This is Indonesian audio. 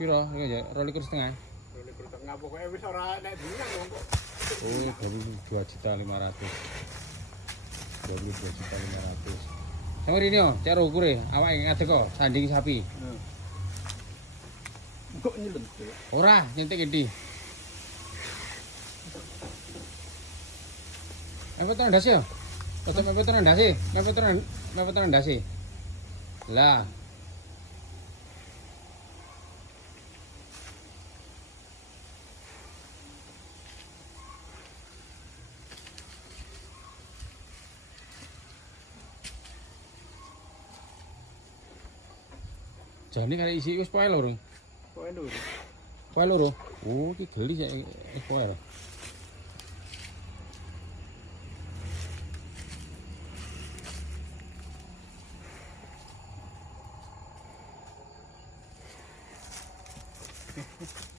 Piro? Iya ya, 2,5 juta. 2,5 pokoknya wis ora nek dina kok. Oh, 22,500.000. 22,500.000. Sama ini yo, cara ukure, awake ngadeg kok sanding sapi. Kok nyelem. Ora, nyentik gede. Mepet ndas yo. Foto mepet ndas e, mepet ndas e. Lah. Jane kare isi wis poe loro. Poe lho. Poe loro. Oh, iki geli sik poe.